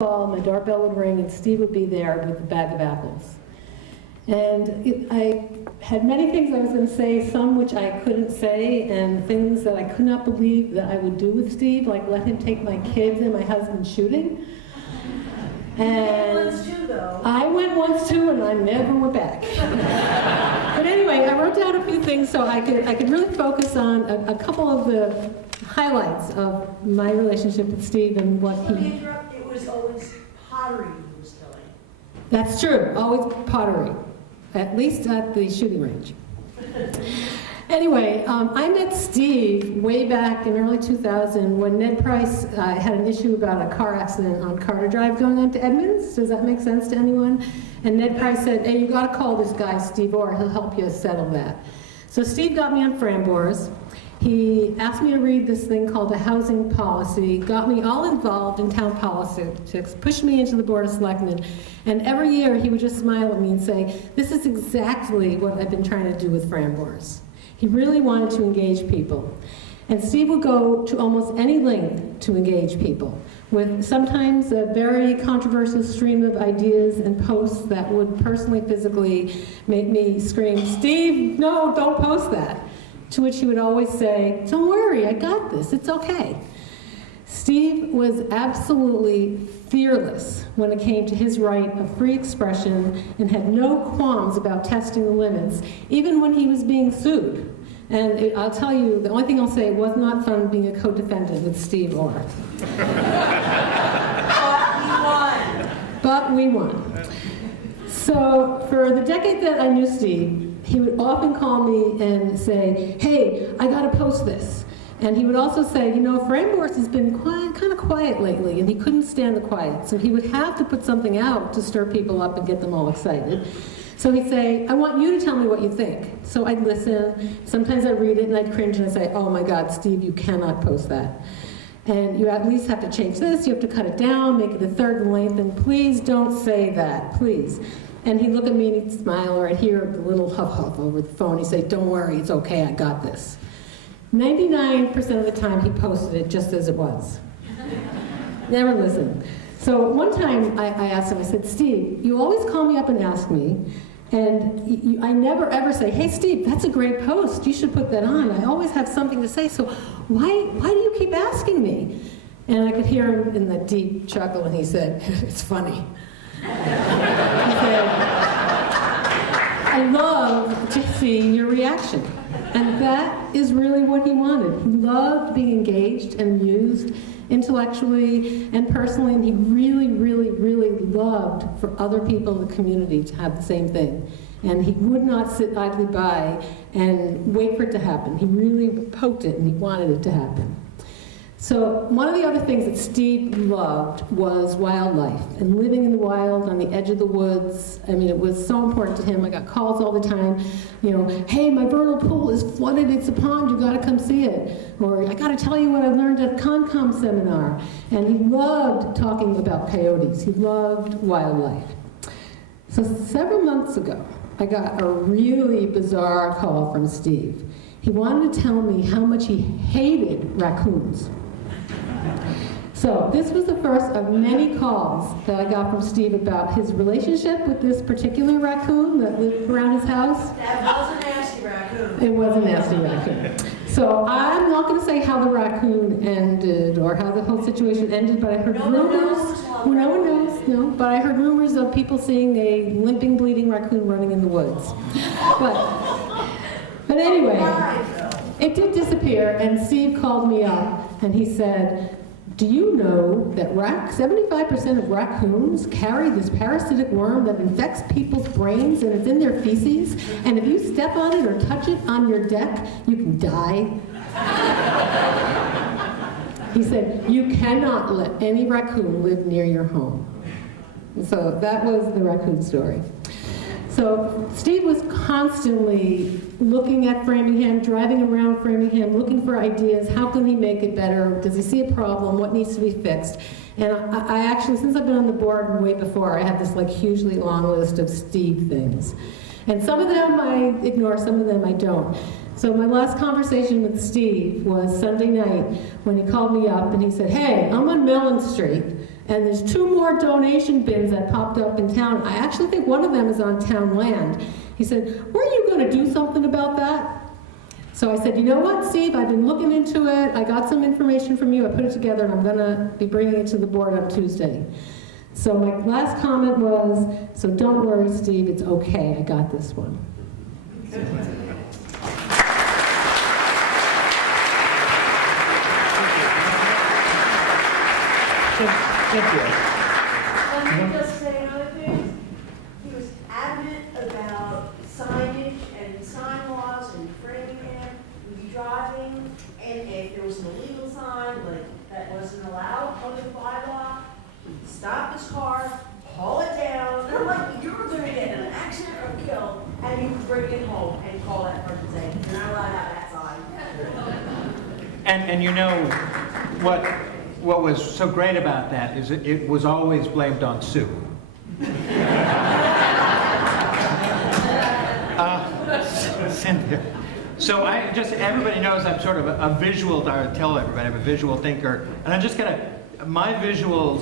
call, my doorbell would ring, and Steve would be there with a bag of apples. And I had many things I was going to say, some which I couldn't say, and things that I could not believe that I would do with Steve, like let him take my kids and my husband shooting. And I went once too, and I never went back. But anyway, I wrote down a few things so I could really focus on a couple of the highlights of my relationship with Steve and what Let me he... interrupt. It was always pottery he was telling. That's true, always pottery, at least at the shooting range. Anyway, I met Steve way back in early 2000 when Ned Price had an issue about a car accident on Carter Drive going on to Edmonds. Does that make sense to anyone? And Ned Price said, hey, you gotta call this guy Steve Orr, he'll help you settle that. So Steve got me on Framboars. He asked me to read this thing called the housing policy, got me all involved in town politics, pushed me into the Board of Selectmen, and every year he would just smile at me and say, this is exactly what I've been trying to do with Framboars. He really wanted to engage people. And Steve would go to almost any length to engage people, with sometimes a very controversial stream of ideas and posts that would personally, physically make me scream, Steve, no, don't post that. To which he would always say, don't worry, I got this, it's okay. Steve was absolutely fearless when it came to his right of free expression and had no qualms about testing the limits, even when he was being sued. And I'll tell you, the only thing I'll say, it was not fun being a co-defendant with Steve Orr. But we won. So for the decade that I knew Steve, he would often call me and say, hey, I gotta post this. And he would also say, you know, Framboars has been kind of quiet lately, and he couldn't stand the quiet. So he would have to put something out to stir people up and get them all excited. So he'd say, I want you to tell me what you think. So I'd listen. Sometimes I'd read it and I'd cringe and I'd say, oh my God, Steve, you cannot post that. And you at least have to change this, you have to cut it down, make it a third the length, and please don't say that, please. And he'd look at me and he'd smile, or I'd hear a little huff-huff over the phone. He'd say, don't worry, it's okay, I got this. 99% of the time he posted it just as it was. Never listened. So one time I asked him, I said, Steve, you always call me up and ask me, and I never ever say, hey Steve, that's a great post, you should put that on. I always have something to say, so why do you keep asking me? And I could hear him in that deep chuckle, and he said, it's funny. He said, I love to see your reaction. And that is really what he wanted. He loved being engaged and amused intellectually and personally, and he really, really, really loved for other people in the community to have the same thing. And he would not sit idly by and wait for it to happen. He really poked it and he wanted it to happen. So one of the other things that Steve loved was wildlife and living in the wild on the edge of the woods. I mean, it was so important to him. I got calls all the time, you know, hey, my vernal pool is flooded, it's a pond, you gotta come see it. Or I gotta tell you what I learned at CONCOM seminar. And he loved talking about coyotes. He loved wildlife. So several months ago, I got a really bizarre call from Steve. He wanted to tell me how much he hated raccoons. So this was the first of many calls that I got from Steve about his relationship with this particular raccoon that lived around his house. That was a nasty raccoon. It was a nasty raccoon. So I'm not going to say how the raccoon ended or how the whole situation ended, but I heard rumors. No one knows, no. But I heard rumors of people seeing a limping, bleeding raccoon running in the woods. But anyway, it did disappear, and Steve called me up, and he said, do you know that 75% of raccoons carry this parasitic worm that infects people's brains, and it's in their feces, and if you step on it or touch it on your deck, you can die? He said, you cannot let any raccoon live near your home. So that was the raccoon story. So Steve was constantly looking at Framingham, driving around Framingham, looking for ideas. How can he make it better? Does he see a problem? What needs to be fixed? And I actually, since I've been on the board and way before, I have this like hugely long list of Steve things. And some of them I ignore, some of them I don't. So my last conversation with Steve was Sunday night when he called me up and he said, hey, I'm on Mellon Street And there's 2 more donation bins that popped up in town. I actually think one of them is on town land. He said, weren't you going to do something about that? So I said, you know what, Steve, I've been looking into it. I got some information from you. I put it together, and I'm going to be bringing it to the board on Tuesday. So my last comment was, so don't worry, Steve, it's okay. I got this one. Thank you. Let me just say another thing. He was adamant about signage and sign laws in Framingham. We'd be driving, and if there was an illegal sign, like that wasn't allowed under the bylaw, he'd stop his car, haul it down, and I'm like, you're gonna get in an accident or killed, and he would bring it home and call that person and say, you're not allowed to have that sign. And you know, what was so great about that is it was always blamed on Sue. Cynthia. So everybody knows I'm sort of a visual, I tell everybody I'm a visual thinker, and I'm just gonna, my visuals